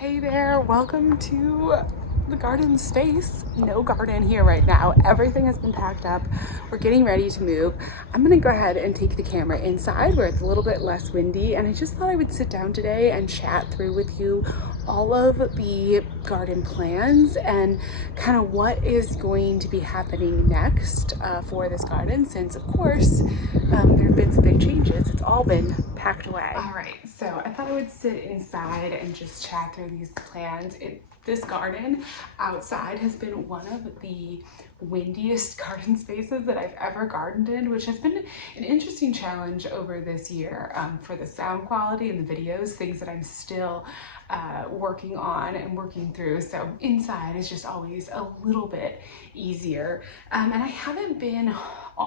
Hey there, welcome to the garden space. No garden here right now. Everything has been packed up. We're getting ready to move. I'm gonna go ahead and take the camera inside where it's a little bit less windy, and I just thought I would sit down today and chat through with you all of the garden plans and kind of what is going to be happening next for this garden, since of course there have been some big changes. It's all been packed away. All right, so I thought I would sit inside and just chat through these plans. This garden outside has been one of the windiest garden spaces that I've ever gardened in, which has been an interesting challenge over this year for the sound quality and the videos, things that I'm still working on and working through. So inside is just always a little bit easier. And I haven't been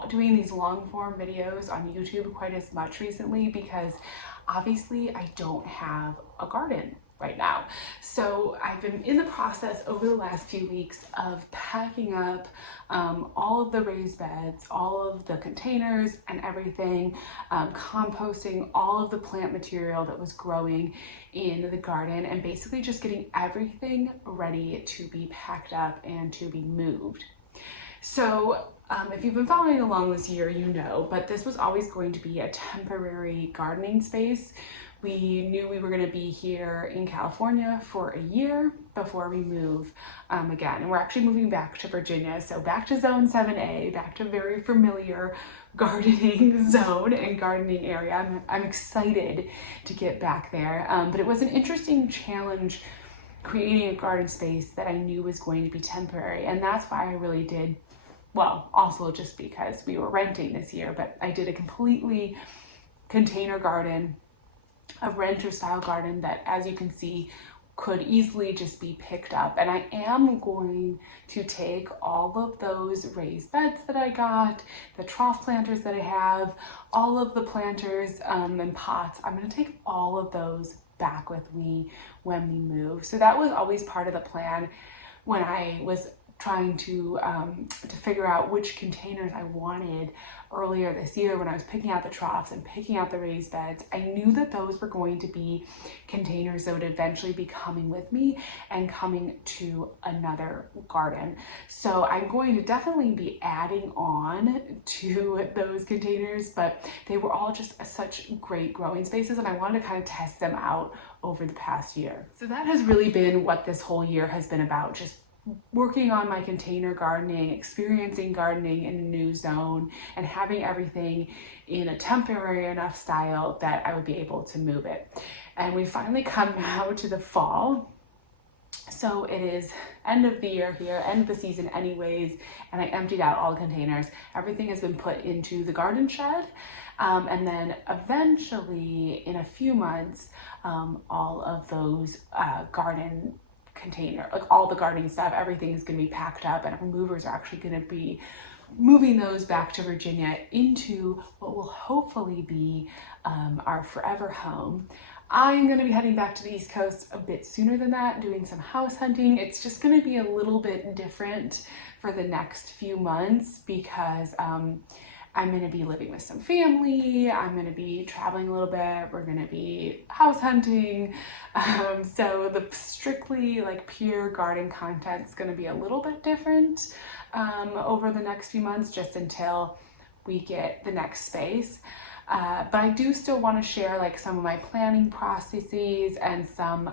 doing these long form videos on YouTube quite as much recently because obviously I don't have a garden right now. So I've been in the process over the last few weeks of packing up all of the raised beds, all of the containers and everything, composting all of the plant material that was growing in the garden, and basically just getting everything ready to be packed up and to be moved. So if you've been following along this year, you know, but this was always going to be a temporary gardening space. We knew we were going to be here in California for a year before we move again. And we're actually moving back to Virginia. So back to zone 7A, back to very familiar gardening zone and gardening area. I'm excited to get back there. But it was an interesting challenge creating a garden space that I knew was going to be temporary. And that's why I really did, well, also just because we were renting this year, but I did a completely container garden, a renter style garden that, as you can see, could easily just be picked up. And I am going to take all of those raised beds that I got, the trough planters that I have, all of the planters and pots. I'm going to take all of those back with me when we move. So that was always part of the plan when I was trying to figure out which containers I wanted earlier this year. When I was picking out the troughs and picking out the raised beds, I knew that those were going to be containers that would eventually be coming with me and coming to another garden. So I'm going to definitely be adding on to those containers, but they were all just such great growing spaces, and I wanted to kind of test them out over the past year. So that has really been what this whole year has been about, just working on my container gardening, experiencing gardening in a new zone, and having everything in a temporary enough style that I would be able to move it. And we finally come now to the fall. So it is end of the year here, end of the season anyways, and I emptied out all the containers. Everything has been put into the garden shed. And then eventually in a few months, all of those garden container, like all the gardening stuff, everything is going to be packed up, and our movers are actually going to be moving those back to Virginia into what will hopefully be our forever home. I'm going to be heading back to the East Coast a bit sooner than that, doing some house hunting. It's just going to be a little bit different for the next few months because I'm going to be living with some family, I'm going to be traveling a little bit, we're going to be house hunting. So the strictly like pure garden content is going to be a little bit different over the next few months, just until we get the next space. But I do still want to share like some of my planning processes and some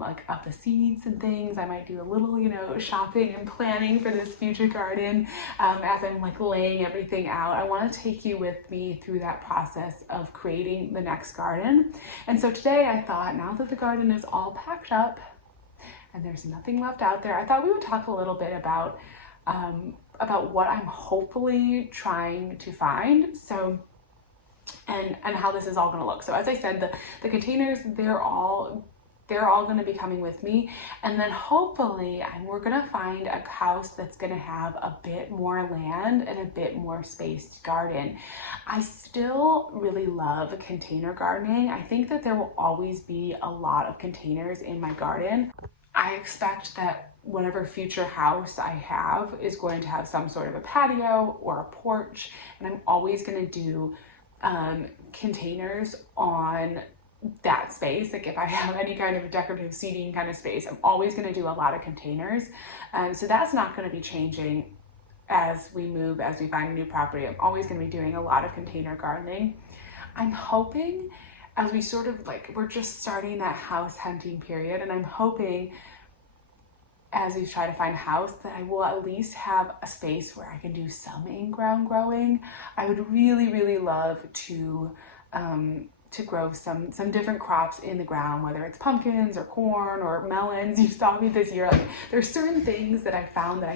like of the seeds and things. I might do a little, shopping and planning for this future garden as I'm like laying everything out. I want to take you with me through that process of creating the next garden. And so today I thought, now that the garden is all packed up and there's nothing left out there, I thought we would talk a little bit about what I'm hopefully trying to find. So and how this is all going to look. So as I said, the containers, they're all going to be coming with me, and then hopefully we're going to find a house that's going to have a bit more land and a bit more space to garden. I still really love container gardening. I think that there will always be a lot of containers in my garden. I expect that whatever future house I have is going to have some sort of a patio or a porch, and I'm always going to do containers on that space. Like if I have any kind of decorative seating kind of space, I'm always going to do a lot of containers. So that's not going to be changing as we move, as we find a new property. I'm always going to be doing a lot of container gardening. I'm hoping, as we sort of like, we're just starting that house hunting period, and I'm hoping as we try to find a house that I will at least have a space where I can do some in-ground growing. I would really, really love to grow some different crops in the ground, whether it's pumpkins or corn or melons. You saw me this year, like there's certain things that I found that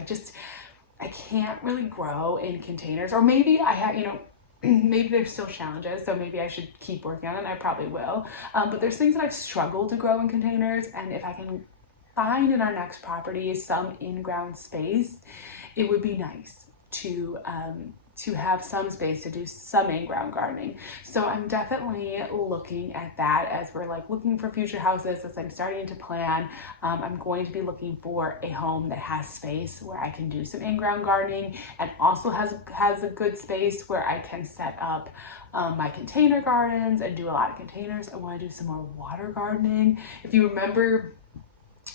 I can't really grow in containers, or maybe I have, you know, maybe there's still challenges, so maybe I should keep working on it. I probably will. But there's things that I've struggled to grow in containers, and if I can find in our next property some in-ground space, it would be nice to have some space to do some in-ground gardening. So I'm definitely looking at that as we're like looking for future houses. As I'm starting to plan, I'm going to be looking for a home that has space where I can do some in-ground gardening, and also has a good space where I can set up my container gardens and do a lot of containers. I want to do some more water gardening. If you remember,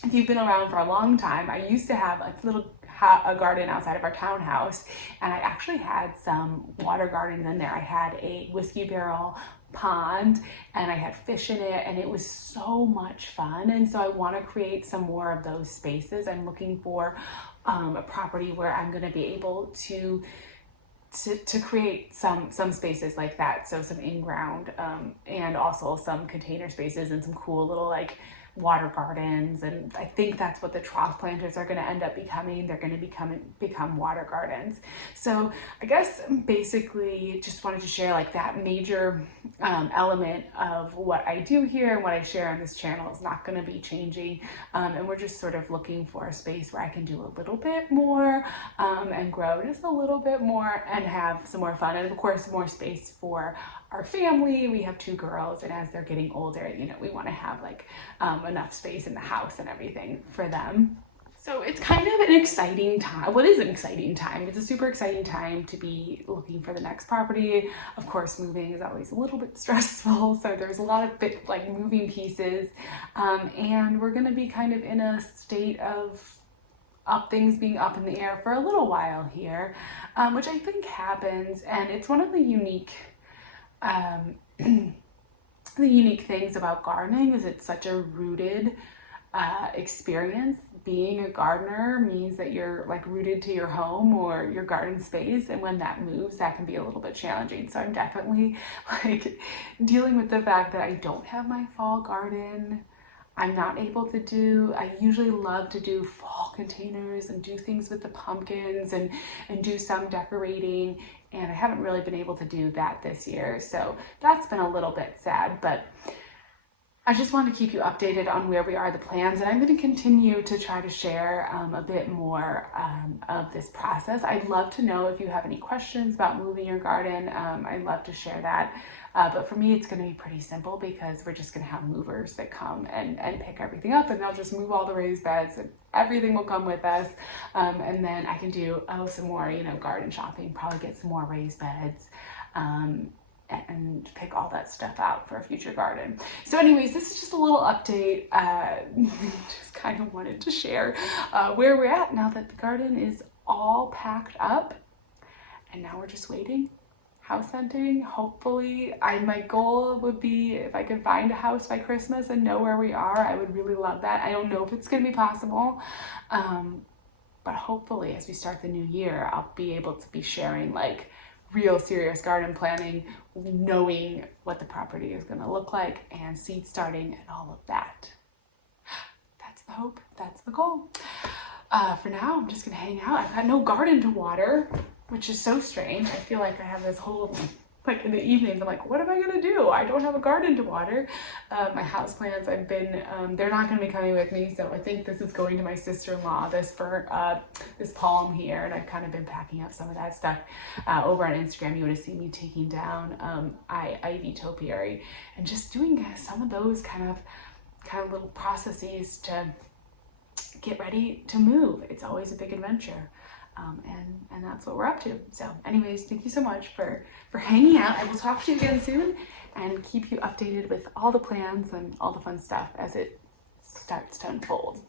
if you've been around for a long time, I used to have a garden outside of our townhouse, and I actually had some water gardens in there. I had a whiskey barrel pond and I had fish in it, and it was so much fun. And so I want to create some more of those spaces. I'm looking for a property where I'm going to be able to create some spaces like that. So some in-ground and also some container spaces and some cool little like water gardens. And I think that's what the trough planters are going to end up becoming. They're going to become water gardens. So I guess basically just wanted to share like that major element of what I do here and what I share on this channel is not going to be changing. And we're just sort of looking for a space where I can do a little bit more and grow just a little bit more and have some more fun. And of course, more space for our family. We have 2 girls, and as they're getting older, you know, we want to have like enough space in the house and everything for them. So it's kind of an exciting time. Well, it is an exciting time. It's a super exciting time to be looking for the next property. Of course, moving is always a little bit stressful, so there's a lot of moving pieces, and we're going to be kind of in a state of things being up in the air for a little while here, which I think happens, and it's one of the unique things about gardening is it's such a rooted experience. Being a gardener means that you're like rooted to your home or your garden space, and when that moves, that can be a little bit challenging. So I'm definitely like dealing with the fact that I don't have my fall garden. I'm not able to do, I usually love to do fall containers and do things with the pumpkins and do some decorating, and I haven't really been able to do that this year. So that's been a little bit sad, but I just want to keep you updated on where we are, the plans, and I'm going to continue to try to share a bit more of this process. I'd love to know if you have any questions about moving your garden. I'd love to share that. But for me, it's going to be pretty simple because we're just going to have movers that come and pick everything up, and they'll just move all the raised beds, and everything will come with us. And then I can do some more, you know, garden shopping, probably get some more raised beds, and pick all that stuff out for a future garden. So anyways, this is just a little update. Just kind of wanted to share where we're at now that the garden is all packed up, and now we're just waiting. House hunting, hopefully. My goal would be if I could find a house by Christmas and know where we are. I would really love that. I don't know if it's going to be possible, but hopefully as we start the new year, I'll be able to be sharing like real serious garden planning, knowing what the property is going to look like and seed starting and all of that. That's the hope. That's the goal. For now, I'm just going to hang out. I've got no garden to water, which is so strange. I feel like I have this whole, like in the evenings, I'm like, what am I gonna do? I don't have a garden to water. My houseplants, they're not gonna be coming with me, so I think this is going to my sister-in-law, this palm here, and I've kind of been packing up some of that stuff. Over on Instagram, you would have seen me taking down ivy topiary and just doing some of those kind of little processes to get ready to move. It's always a big adventure. And that's what we're up to. So anyways, thank you so much for hanging out. I will talk to you again soon, and keep you updated with all the plans and all the fun stuff as it starts to unfold.